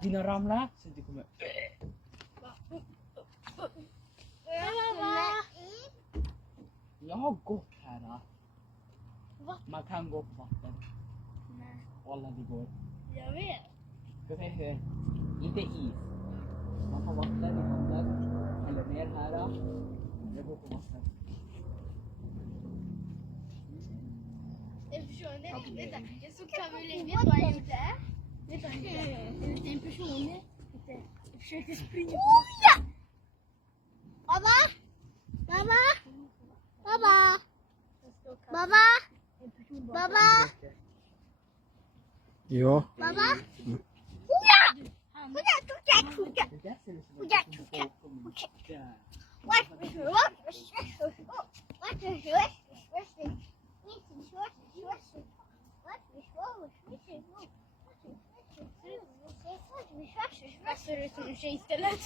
Dina ramla, senti come... Jag har gått här. Man kan gå på vatten. Nej. Alla det går. Jag vet. Ska vi se hur? Inte is. Man får vatten i handen. Eller ner här. Jag går på vatten. En person, vänta, jag såg Camille, vet du vad jag gjorde? Vet du vad jag gjorde? En person, jag försökte springa på. Mamma! Mamma! Mamma! Mamma! Mamma! Ja. Mamma! Ser ut som en tjej istället.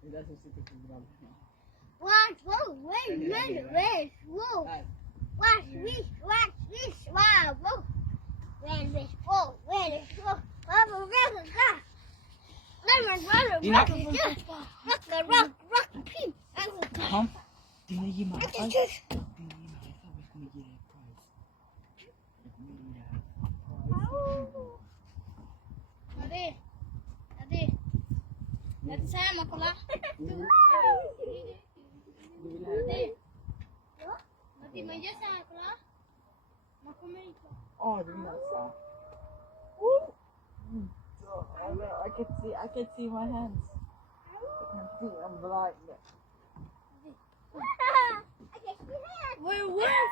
Det är där som sitter på grabben. Kom, dina ge mig allt. Dina ge mig allt. Jag kommer ge dig ett prize. Jag kommer ge dig Nanti saya mau pulang. Nanti meja saya pulang. Mau kemana? Åh, det vill jag säga. I can see my hands. I can see I'm blind. Where?